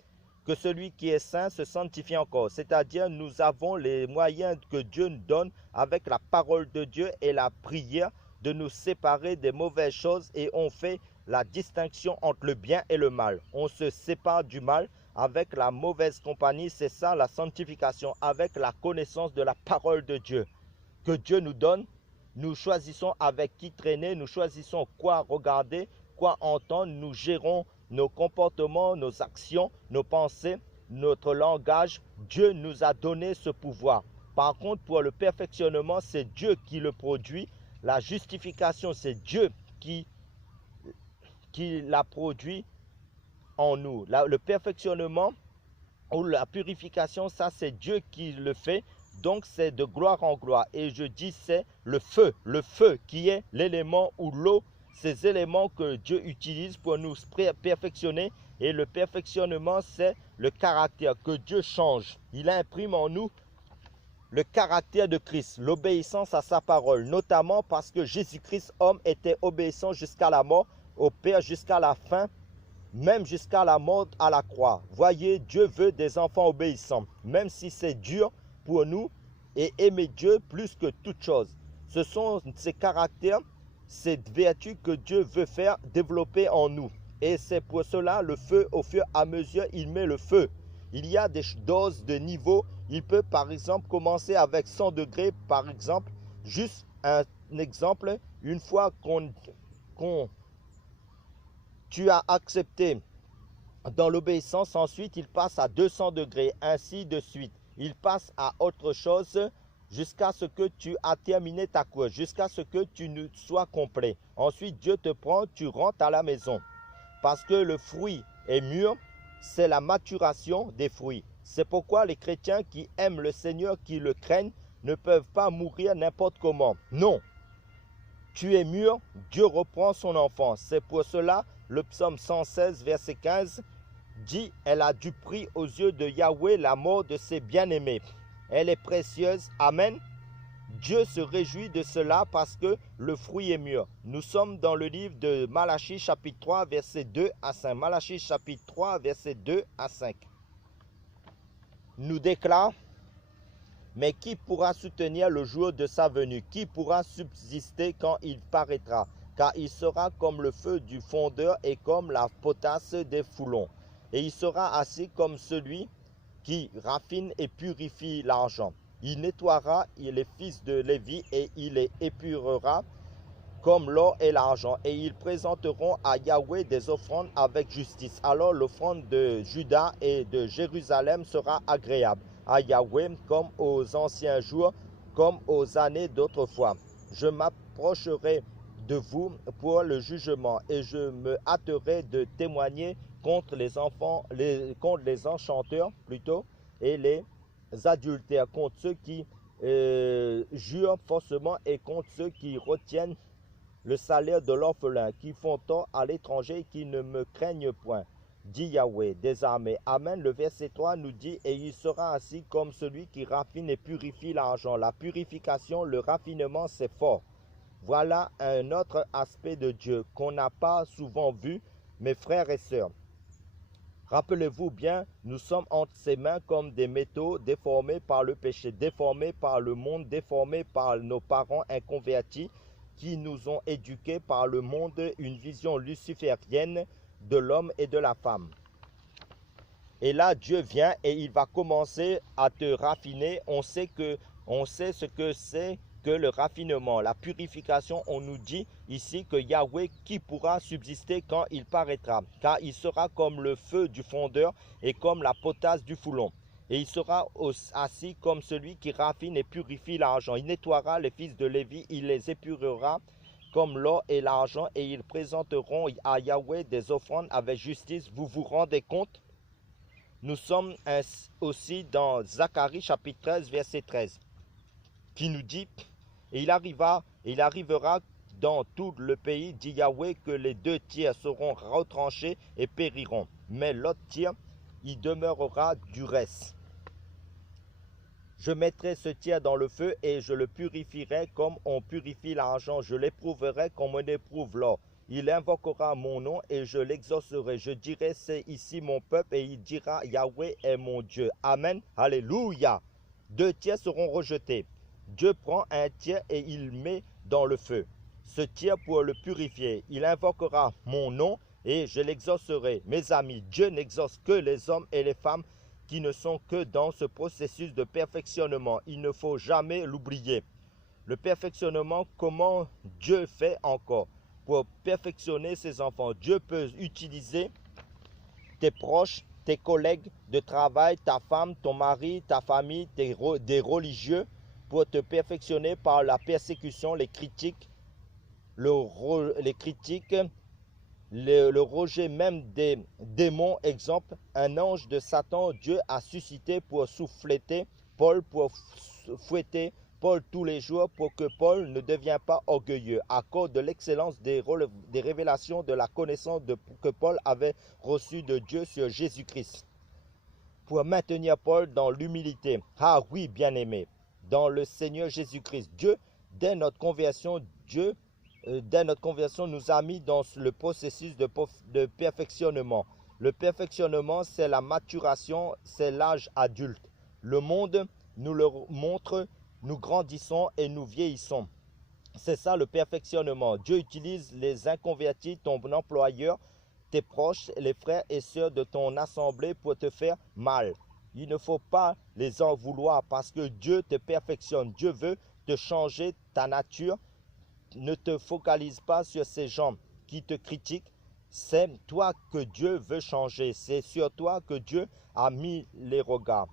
que celui qui est saint se sanctifie encore. C'est-à-dire, nous avons les moyens que Dieu nous donne avec la parole de Dieu et la prière de nous séparer des mauvaises choses, et on fait la distinction entre le bien et le mal. On se sépare du mal avec la mauvaise compagnie. C'est ça la sanctification, avec la connaissance de la parole de Dieu que Dieu nous donne. Nous choisissons avec qui traîner, nous choisissons quoi regarder, quoi entendre. Nous gérons nos comportements, nos actions, nos pensées, notre langage. Dieu nous a donné ce pouvoir. Par contre, pour le perfectionnement, c'est Dieu qui le produit. La justification, c'est Dieu qui la produit en nous. Le perfectionnement ou la purification, ça c'est Dieu qui le fait. Donc c'est de gloire en gloire. Et je dis c'est le feu qui est l'élément ou l'eau, ces éléments que Dieu utilise pour nous perfectionner. Et le perfectionnement, c'est le caractère que Dieu change. Il imprime en nous le caractère de Christ, l'obéissance à sa parole, notamment parce que Jésus-Christ, homme, était obéissant jusqu'à la mort, au Père jusqu'à la fin, même jusqu'à la mort à la croix. Voyez, Dieu veut des enfants obéissants, même si c'est dur pour nous, et aimer Dieu plus que toute chose. Ce sont ces caractères, ces vertus que Dieu veut faire développer en nous. Et c'est pour cela le feu, au fur et à mesure, il met le feu. Il y a des doses de niveau. Il peut par exemple commencer avec 100 degrés, par exemple. Juste un exemple, une fois tu as accepté dans l'obéissance, ensuite il passe à 200 degrés, ainsi de suite. Il passe à autre chose jusqu'à ce que tu as terminé ta course, jusqu'à ce que tu ne sois complet. Ensuite, Dieu te prend, tu rentres à la maison. Parce que le fruit est mûr, c'est la maturation des fruits. C'est pourquoi les chrétiens qui aiment le Seigneur, qui le craignent, ne peuvent pas mourir n'importe comment. Non, tu es mûr, Dieu reprend son enfant. C'est pour cela, le psaume 116, verset 15, dit « Elle a du prix aux yeux de Yahweh la mort de ses bien-aimés. Elle est précieuse. » Amen. Dieu se réjouit de cela parce que le fruit est mûr. Nous sommes dans le livre de Malachie chapitre 3 verset 2 à 5. Malachie chapitre 3 verset 2 à 5. Nous déclare: mais qui pourra soutenir le jour de sa venue? Qui pourra subsister quand il paraîtra? Car il sera comme le feu du fondeur et comme la potasse des foulons. Et il sera assis comme celui qui raffine et purifie l'argent. Il nettoiera les fils de Lévi et il les épurera comme l'or et l'argent. Et ils présenteront à Yahweh des offrandes avec justice. Alors l'offrande de Juda et de Jérusalem sera agréable à Yahweh comme aux anciens jours, comme aux années d'autrefois. Je m'approcherai de vous pour le jugement et je me hâterai de témoigner contre les enchanteurs plutôt et les adultères, contre ceux qui jurent faussement et contre ceux qui retiennent le salaire de l'orphelin, qui font tort à l'étranger et qui ne me craignent point, dit Yahweh des armées. Amen. Le verset 3 nous dit: et il sera ainsi comme celui qui raffine et purifie l'argent. La purification, le raffinement, c'est fort. Voilà un autre aspect de Dieu qu'on n'a pas souvent vu, mes frères et sœurs. Rappelez-vous bien, nous sommes entre ses mains comme des métaux déformés par le péché, déformés par le monde, déformés par nos parents inconvertis qui nous ont éduqués par le monde, une vision luciférienne de l'homme et de la femme. Et là, Dieu vient et il va commencer à te raffiner. On sait ce que c'est que le raffinement, la purification. On nous dit ici que Yahweh, qui pourra subsister quand il paraîtra, car il sera comme le feu du fondeur et comme la potasse du foulon. Et il sera assis comme celui qui raffine et purifie l'argent. Il nettoiera les fils de Lévi, il les épurera comme l'or et l'argent, et ils présenteront à Yahweh des offrandes avec justice. Vous vous rendez compte? Nous sommes aussi dans Zacharie chapitre 13 verset 13 qui nous dit: et il arrivera dans tout le pays, dit Yahweh, que les 2 tiers seront retranchés et périront, mais l'autre tiers y demeurera du reste. Je mettrai ce tiers dans le feu et je le purifierai comme on purifie l'argent. Je l'éprouverai comme on éprouve l'or. il invoquera mon nom et je l'exaucerai. Je dirai, c'est ici mon peuple, et il dira, Yahweh est mon Dieu. Amen. Alléluia. 2 tiers seront rejetés. Dieu prend un tiers et il met dans le feu. Ce tiers pour le purifier. Il invoquera mon nom et je l'exaucerai. Mes amis, Dieu n'exauce que les hommes et les femmes qui ne sont que dans ce processus de perfectionnement. Il ne faut jamais l'oublier. Le perfectionnement, comment Dieu fait encore pour perfectionner ses enfants? Dieu peut utiliser tes proches, tes collègues de travail, ta femme, ton mari, ta famille, des religieux pour te perfectionner par la persécution, les critiques, le rejet même des démons. Exemple, un ange de Satan, Dieu a suscité pour souffleter Paul, pour fouetter Paul tous les jours pour que Paul ne devienne pas orgueilleux à cause de l'excellence des révélations de la connaissance que Paul avait reçue de Dieu sur Jésus-Christ. Pour maintenir Paul dans l'humilité. Ah oui, bien-aimé, dans le Seigneur Jésus-Christ. Dieu, dès notre conversion, nous a mis dans le processus de perfectionnement. Le perfectionnement, c'est la maturation, c'est l'âge adulte. Le monde nous le montre. Nous grandissons et nous vieillissons. C'est ça le perfectionnement. Dieu utilise les inconvertis, ton employeur, tes proches, les frères et sœurs de ton assemblée pour te faire mal. Il ne faut pas les en vouloir parce que Dieu te perfectionne. Dieu veut te changer ta nature. Ne te focalise pas sur ces gens qui te critiquent. C'est toi que Dieu veut changer. C'est sur toi que Dieu a mis les regards.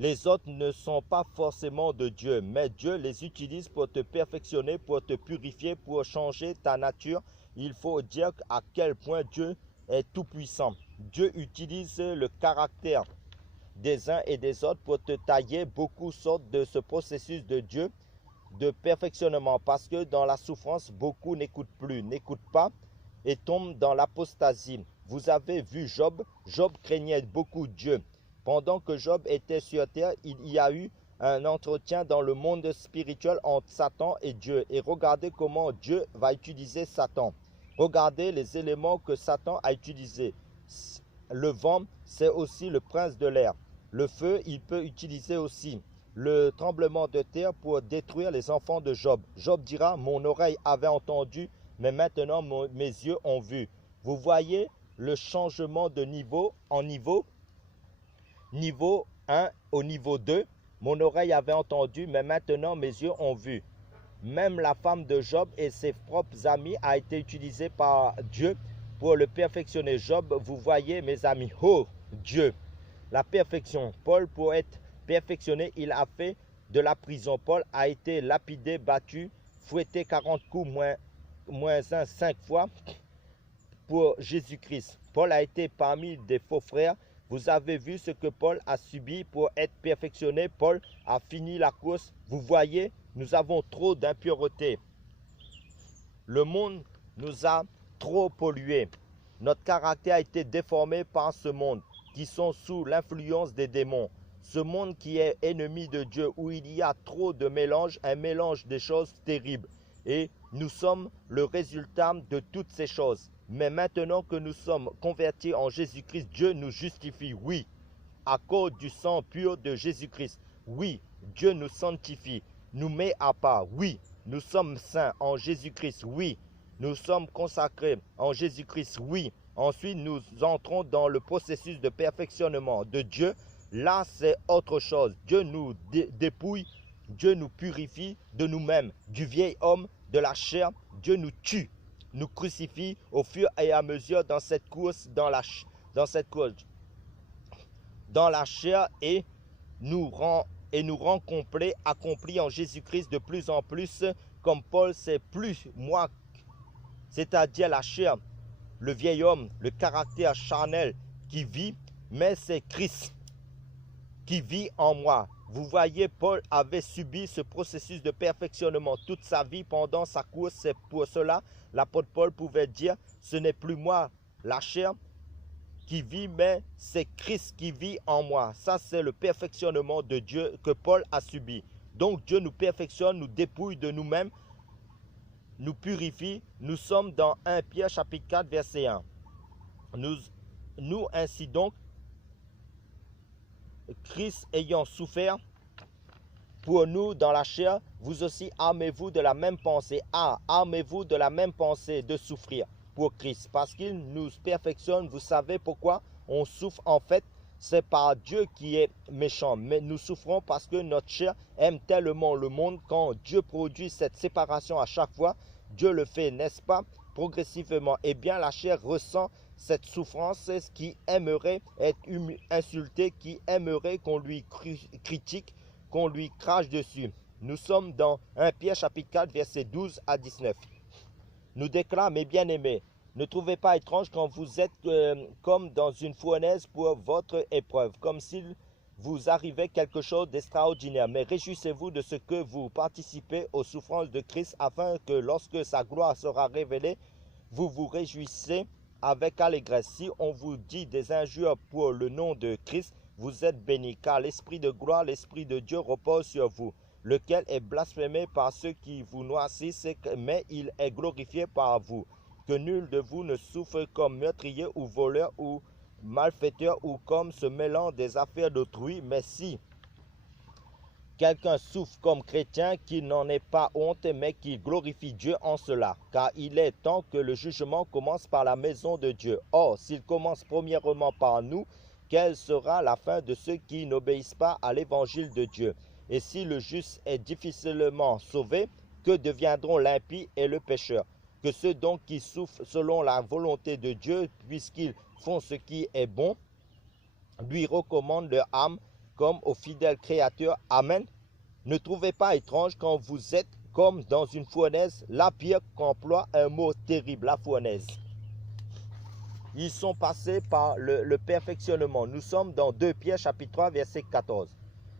Les autres ne sont pas forcément de Dieu, mais Dieu les utilise pour te perfectionner, pour te purifier, pour changer ta nature. Il faut dire à quel point Dieu est tout-puissant. Dieu utilise le caractère des uns et des autres pour te tailler. Beaucoup sortent de ce processus de Dieu, de perfectionnement, parce que dans la souffrance, beaucoup n'écoutent pas et tombent dans l'apostasie. Vous avez vu Job. Job craignait beaucoup Dieu. Pendant que Job était sur terre, il y a eu un entretien dans le monde spirituel entre Satan et Dieu. Et regardez comment Dieu va utiliser Satan. Regardez les éléments que Satan a utilisés. Le vent, c'est aussi le prince de l'air. Le feu, il peut utiliser aussi le tremblement de terre pour détruire les enfants de Job. Job dira, mon oreille avait entendu, mais maintenant mes yeux ont vu. Vous voyez le changement de niveau en niveau. Niveau 1 au niveau 2, mon oreille avait entendu, mais maintenant mes yeux ont vu. Même la femme de Job et ses propres amis a été utilisée par Dieu pour le perfectionner. Job, vous voyez mes amis, oh Dieu, la perfection. Paul, pour être perfectionné, il a fait de la prison. Paul a été lapidé, battu, fouetté 40 coups, moins 1, 5 fois pour Jésus-Christ. Paul a été parmi des faux frères. Vous avez vu ce que Paul a subi pour être perfectionné. Paul a fini la course. Vous voyez, nous avons trop d'impureté. Le monde nous a trop pollués. Notre caractère a été déformé par ce monde qui sont sous l'influence des démons. Ce monde qui est ennemi de Dieu, où il y a trop de mélange, un mélange des choses terribles. Et nous sommes le résultat de toutes ces choses. Mais maintenant que nous sommes convertis en Jésus-Christ, Dieu nous justifie, oui, à cause du sang pur de Jésus-Christ. Oui, Dieu nous sanctifie, nous met à part. Oui, nous sommes saints en Jésus-Christ. Oui, nous sommes consacrés en Jésus-Christ. Oui, ensuite nous entrons dans le processus de perfectionnement de Dieu. Là, c'est autre chose. Dieu nous dépouille, Dieu nous purifie de nous-mêmes, du vieil homme, de la chair. Dieu nous tue, nous crucifie au fur et à mesure dans cette course, dans la chair, et nous rend complet, accompli en Jésus-Christ de plus en plus, comme Paul, c'est plus moi, c'est-à-dire la chair, le vieil homme, le caractère charnel qui vit, mais c'est Christ qui vit en moi. Vous voyez, Paul avait subi ce processus de perfectionnement toute sa vie pendant sa course. C'est pour cela l'apôtre Paul pouvait dire, ce n'est plus moi, la chair, qui vit, mais c'est Christ qui vit en moi. Ça, c'est le perfectionnement de Dieu que Paul a subi. Donc Dieu nous perfectionne, nous dépouille de nous-mêmes nous purifie. Nous sommes dans 1 Pierre chapitre 4 verset 1. Nous ainsi donc, Christ ayant souffert pour nous dans la chair, vous aussi armez-vous de la même pensée. Armez-vous de la même pensée de souffrir pour Christ, parce qu'il nous perfectionne. Vous savez pourquoi on souffre? En fait, c'est par Dieu qui est méchant, mais nous souffrons parce que notre chair aime tellement le monde. Quand Dieu produit cette séparation à chaque fois, Dieu le fait, n'est-ce pas, progressivement. Eh bien, la chair ressent cette souffrance, qui aimerait être insulté, qui aimerait qu'on lui critique, qu'on lui crache dessus. Nous sommes dans 1 Pierre chapitre 4 versets 12 à 19. Nous déclare, mes bien-aimés, ne trouvez pas étrange quand vous êtes comme dans une fournaise pour votre épreuve, comme s'il vous arrivait quelque chose d'extraordinaire. Mais réjouissez-vous de ce que vous participez aux souffrances de Christ, afin que lorsque sa gloire sera révélée, vous vous réjouissez avec allégresse. Si on vous dit des injures pour le nom de Christ, vous êtes bénis, car l'Esprit de gloire, l'Esprit de Dieu repose sur vous, lequel est blasphémé par ceux qui vous noircissent, mais il est glorifié par vous. Que nul de vous ne souffre comme meurtrier ou voleur ou malfaiteur ou comme se mêlant des affaires d'autrui, mais si quelqu'un souffre comme chrétien, qu'il n'en ait pas honte, mais qu'il glorifie Dieu en cela. Car il est temps que le jugement commence par la maison de Dieu. Or, s'il commence premièrement par nous, quelle sera la fin de ceux qui n'obéissent pas à l'évangile de Dieu? Et si le juste est difficilement sauvé, que deviendront l'impie et le pécheur? Que ceux donc qui souffrent selon la volonté de Dieu, puisqu'ils font ce qui est bon, lui recommandent leur âme comme au fidèle Créateur. Amen. Ne trouvez pas étrange quand vous êtes comme dans une fournaise. Là, Pierre emploie un mot terrible, la fournaise. Ils sont passés par le perfectionnement. Nous sommes dans 2 Pierre chapitre 3 verset 14.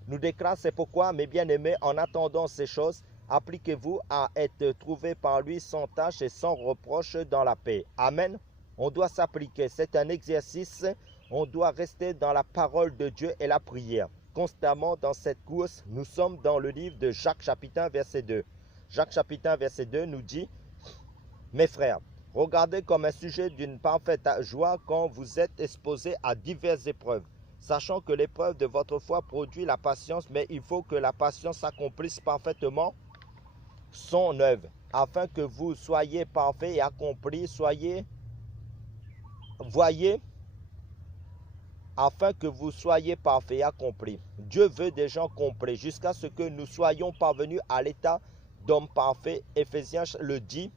Nous déclare, c'est pourquoi, mes bien-aimés, en attendant ces choses, appliquez-vous à être trouvés par lui sans tâche et sans reproche dans la paix. Amen. On doit s'appliquer. C'est un exercice. On doit rester dans la parole de Dieu et la prière. Constamment dans cette course, nous sommes dans le livre de Jacques chapitre 1 verset 2. Jacques chapitre 1 verset 2 nous dit, mes frères, regardez comme un sujet d'une parfaite joie quand vous êtes exposés à diverses épreuves, sachant que l'épreuve de votre foi produit la patience, mais il faut que la patience accomplisse parfaitement son œuvre, afin que vous soyez parfaits et accomplis, afin que vous soyez parfaits et accomplis. Dieu veut des gens complets, jusqu'à ce que nous soyons parvenus à l'état d'homme parfait. Éphésiens le dit.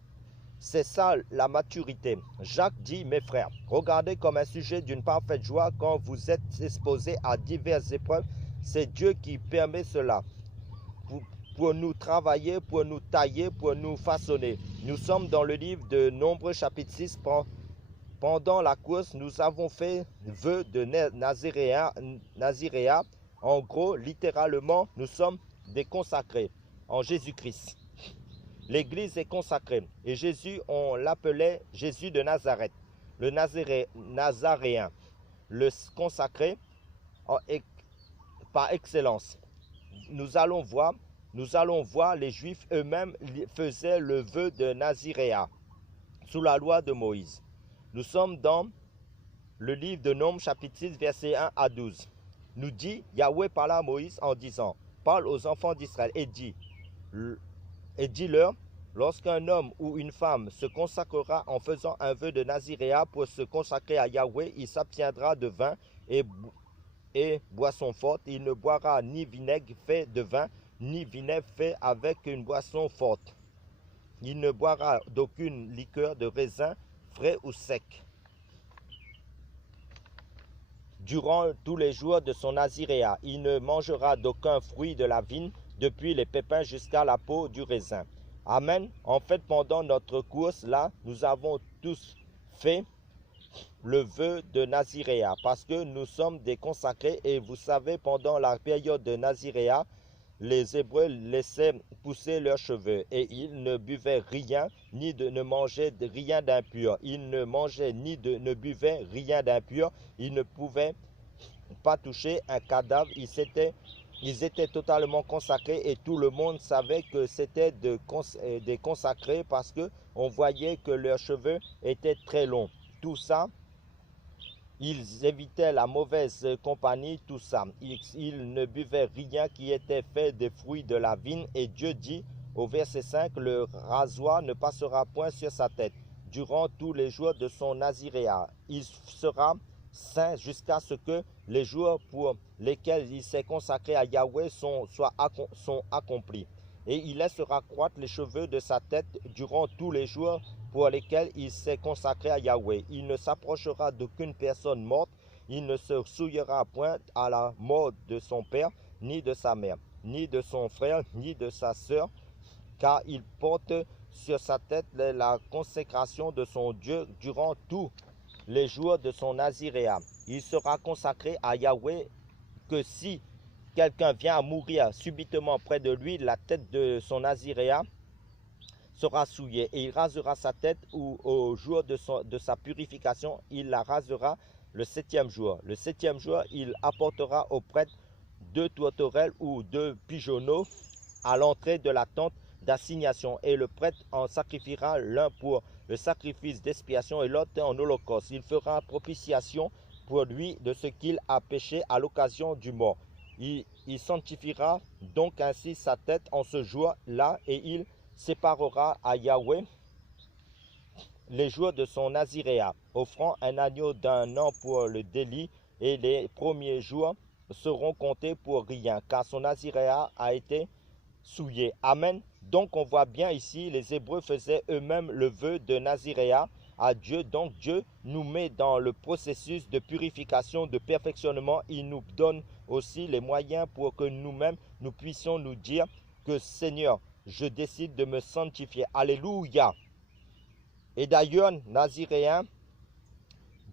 C'est ça la maturité. Jacques dit, mes frères, regardez comme un sujet d'une parfaite joie quand vous êtes exposés à diverses épreuves. C'est Dieu qui permet cela. Pour nous travailler, pour nous tailler, pour nous façonner. Nous sommes dans le livre de Nombre chapitre 6. Pendant la course, nous avons fait vœu de Naziréa. En gros, littéralement, nous sommes des consacrés en Jésus-Christ. L'Église est consacrée. Et Jésus, on l'appelait Jésus de Nazareth, le Nazaréen, le consacré par excellence. Nous allons voir, les Juifs eux-mêmes faisaient le vœu de Naziréa sous la loi de Moïse. Nous sommes dans le livre de Nombre chapitre 6 verset 1 à 12. Nous dit, Yahweh parla à Moïse en disant, parle aux enfants d'Israël et dis-leur, lorsqu'un homme ou une femme se consacrera en faisant un vœu de Naziréa pour se consacrer à Yahweh, il s'abstiendra de vin et boisson forte. Il ne boira ni vinaigre fait de vin, ni vinaigre fait avec une boisson forte. Il ne boira d'aucune liqueur de raisin, frais ou sec. Durant tous les jours de son Naziréa, il ne mangera d'aucun fruit de la vigne, depuis les pépins jusqu'à la peau du raisin. Amen. En fait, pendant notre course, là, nous avons tous fait le vœu de Naziréa, parce que nous sommes des consacrés, et vous savez, pendant la période de Naziréa, les Hébreux laissaient pousser leurs cheveux, et ils ne buvaient rien, ne mangeaient rien d'impur. Ils ne mangeaient ne buvaient rien d'impur. Ils ne pouvaient pas toucher un cadavre. Ils s'étaient Ils étaient totalement consacrés et tout le monde savait que c'était des consacrés parce qu'on voyait que leurs cheveux étaient très longs. Tout ça, ils évitaient la mauvaise compagnie, tout ça. Ils ne buvaient rien qui était fait des fruits de la vigne. Et Dieu dit au verset 5, le rasoir ne passera point sur sa tête durant tous les jours de son naziréat. Il sera saint jusqu'à ce que les jours pour lesquels il s'est consacré à Yahweh sont accomplis. Et il laissera croître les cheveux de sa tête durant tous les jours pour lesquels il s'est consacré à Yahweh. Il ne s'approchera d'aucune personne morte, il ne se souillera point à la mort de son père, ni de sa mère, ni de son frère, ni de sa sœur, car il porte sur sa tête la consécration de son Dieu durant tous les jours de son naziréat. Il sera consacré à Yahweh que si quelqu'un vient à mourir subitement près de lui, la tête de son naziréat sera souillée et il rasera sa tête ou au jour de sa purification, il la rasera le 7e jour. Le 7e jour, il apportera au prêtre 2 tourterelles ou 2 pigeonneaux à l'entrée de la tente d'assignation et le prêtre en sacrifiera l'un pour le sacrifice d'expiation et l'autre en holocauste. Il fera propitiation pour lui de ce qu'il a péché à l'occasion du mort. Il sanctifiera donc ainsi sa tête en ce jour-là et il séparera à Yahweh les jours de son naziréat, offrant un agneau d'1 an pour le délit, et les premiers jours seront comptés pour rien, car son naziréat a été souillé. Amen. Donc on voit bien ici, les Hébreux faisaient eux-mêmes le vœu de naziréat à Dieu. Donc Dieu nous met dans le processus de purification, de perfectionnement. Il nous donne aussi les moyens pour que nous-mêmes, nous puissions nous dire que Seigneur, je décide de me sanctifier. Alléluia. Et d'ailleurs, Naziréen,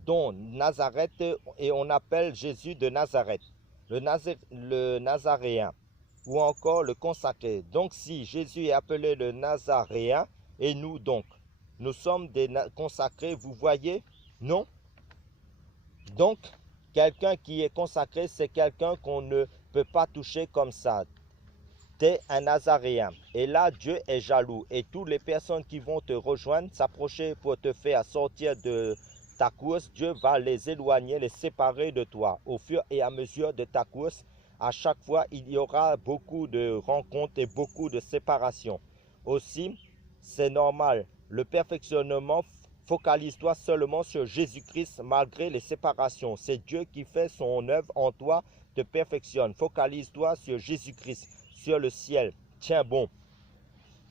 dont Nazareth, et on appelle Jésus de Nazareth, le Nazaréen, ou encore le consacré. Donc si Jésus est appelé le Nazaréen, et nous donc, nous sommes des consacrés, vous voyez, non? Donc, quelqu'un qui est consacré, c'est quelqu'un qu'on ne peut pas toucher comme ça. T'es un Nazaréen. Et là, Dieu est jaloux. Et toutes les personnes qui vont te rejoindre, s'approcher pour te faire sortir de ta course, Dieu va les éloigner, les séparer de toi. Au fur et à mesure de ta course, à chaque fois, il y aura beaucoup de rencontres et beaucoup de séparations. Aussi, c'est normal. Le perfectionnement, focalise-toi seulement sur Jésus-Christ malgré les séparations. C'est Dieu qui fait son œuvre en toi, te perfectionne. Focalise-toi sur Jésus-Christ, sur le ciel. Tiens bon,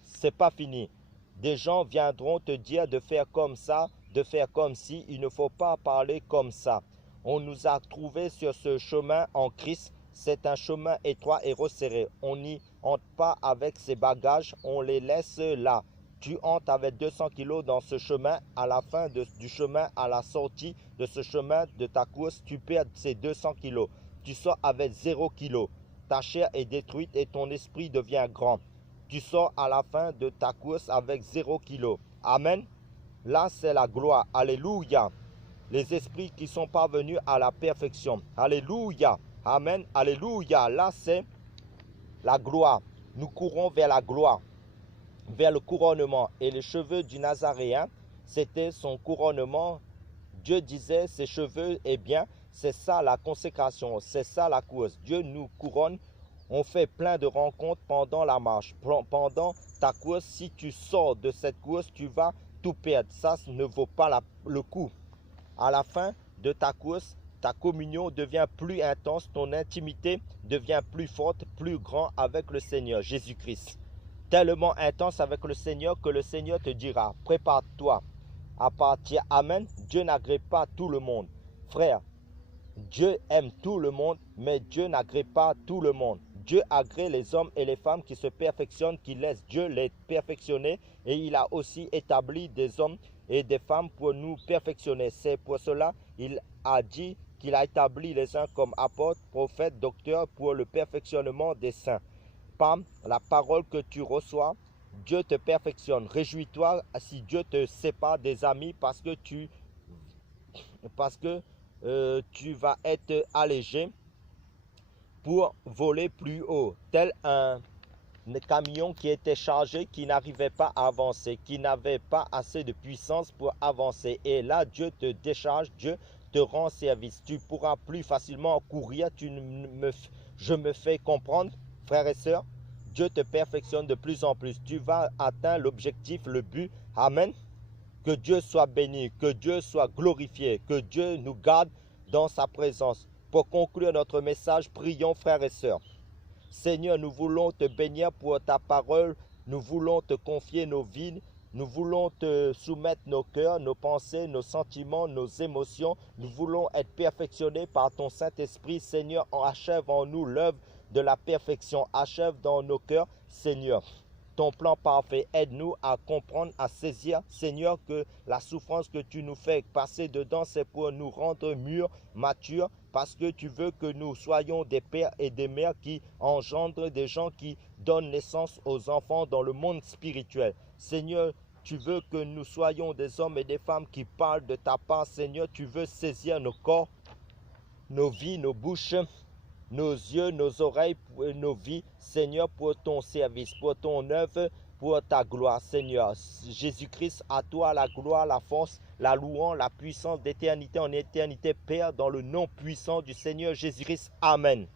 c'est pas fini. Des gens viendront te dire de faire comme ça, de faire comme si. Il ne faut pas parler comme ça. On nous a trouvés sur ce chemin en Christ. C'est un chemin étroit et resserré. On n'y entre pas avec ses bagages, on les laisse là. Tu entres avec 200 kilos dans ce chemin. À la fin du chemin, à la sortie de ce chemin de ta course, tu perds ces 200 kilos. Tu sors avec 0 kilos. Ta chair est détruite et ton esprit devient grand. Tu sors à la fin de ta course avec 0 kilos. Amen. Là, c'est la gloire. Alléluia. Les esprits qui sont parvenus à la perfection. Alléluia. Amen. Alléluia. Là, c'est la gloire. Nous courons vers la gloire, vers le couronnement. Et les cheveux du Nazaréen, c'était son couronnement. Dieu disait, ses cheveux, eh bien, c'est ça la consécration, c'est ça la course. Dieu nous couronne. On fait plein de rencontres pendant la marche. Pendant ta course, si tu sors de cette course, tu vas tout perdre. Ça ne vaut pas le coup. À la fin de ta course, ta communion devient plus intense, ton intimité devient plus forte, plus grand avec le Seigneur Jésus-Christ. Tellement intense avec le Seigneur que le Seigneur te dira, prépare-toi à partir. Amen. Dieu n'agrée pas tout le monde. Frère, Dieu aime tout le monde, mais Dieu n'agrée pas tout le monde. Dieu agrée les hommes et les femmes qui se perfectionnent, qui laissent Dieu les perfectionner. Et il a aussi établi des hommes et des femmes pour nous perfectionner. C'est pour cela qu'il a dit qu'il a établi les uns comme apôtres, prophètes, docteurs pour le perfectionnement des saints. Par la parole que tu reçois, Dieu te perfectionne. Réjouis-toi si Dieu te sépare des amis parce que tu vas être allégé pour voler plus haut, tel un camion qui était chargé, qui n'arrivait pas à avancer, qui n'avait pas assez de puissance pour avancer. Et là, Dieu te décharge, Dieu te rend service. Tu pourras plus facilement courir. Je me fais comprendre, frères et sœurs. Dieu te perfectionne de plus en plus. Tu vas atteindre l'objectif, le but. Amen. Que Dieu soit béni, que Dieu soit glorifié, que Dieu nous garde dans sa présence. Pour conclure notre message, prions, frères et sœurs. Seigneur, nous voulons te bénir pour ta parole, nous voulons te confier nos vies, nous voulons te soumettre nos cœurs, nos pensées, nos sentiments, nos émotions. Nous voulons être perfectionnés par ton Saint-Esprit. Seigneur, achève en nous l'œuvre de la perfection, achève dans nos cœurs, Seigneur, ton plan parfait. Aide-nous à comprendre, à saisir, Seigneur, que la souffrance que tu nous fais passer dedans, c'est pour nous rendre mûrs, matures, parce que tu veux que nous soyons des pères et des mères qui engendrent des gens qui donnent naissance aux enfants dans le monde spirituel. Seigneur, tu veux que nous soyons des hommes et des femmes qui parlent de ta part. Seigneur, tu veux saisir nos corps, nos vies, nos bouches, nos yeux, nos oreilles, nos vies, Seigneur, pour ton service, pour ton œuvre, pour ta gloire, Seigneur. Jésus-Christ, à toi la gloire, la force, la louange, la puissance d'éternité en éternité, Père, dans le nom puissant du Seigneur Jésus-Christ. Amen.